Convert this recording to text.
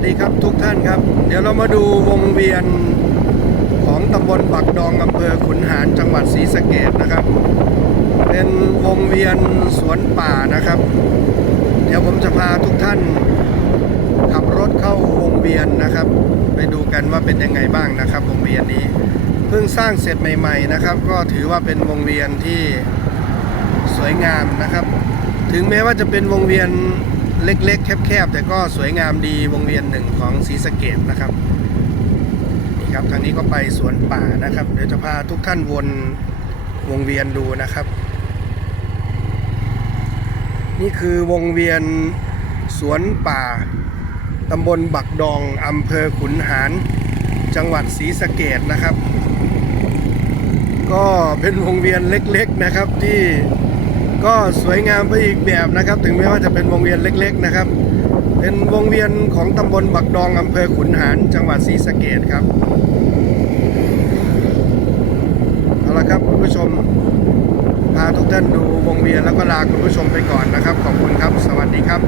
สดีครับทุกท่านครับ เดี๋ยวเรามาดูวงเวียนของตำบลปักดองอำเภอขุนหารจังหวัดศรีสะเกดนะครับ เป็นวงเวียนสวนป่านะครับ เดี๋ยวผมจะพาทุกท่าน ขับรถเข้าวงเวียนนะครับ ไปดูกันว่าเป็นยังไงบ้างนะครับวงเวียนนี้เพิ่งสร้างเสร็จใหม่ๆนะครับ ก็ถือว่าเป็นวงเวียนที่สวยงามนะครับ ถึงแม้ว่าจะเป็นวงเวียน เล็กๆ แคบๆ แต่ก็สวยงามดีวงเวียนหนึ่งของศรีสะเกดนะครับนี่ครับทางนี้ก็ไปสวนป่านะครับ เดี๋ยวจะพาทุกท่านวนวงเวียนดูนะครับ นี่คือวงเวียนสวนป่าตำบลบักดองอำเภอขุนหาร จังหวัดศรีสะเกดนะครับ ก็เป็นวงเวียนเล็กๆนะครับที่ ก็สวยงามไปอีกแบบนะครับ ถึงแม้ว่าจะเป็นวงเวียนเล็ก ๆ นะครับ เป็นวงเวียนของตำบลบักดองอำเภอขุนหารจังหวัดศรีสะเกดครับเอาละครับคุณผู้ชมพาทุกท่านดูวงเวียนแล้วก็ลาคุณผู้ชมไปก่อนนะครับ ขอบคุณครับ สวัสดีครับ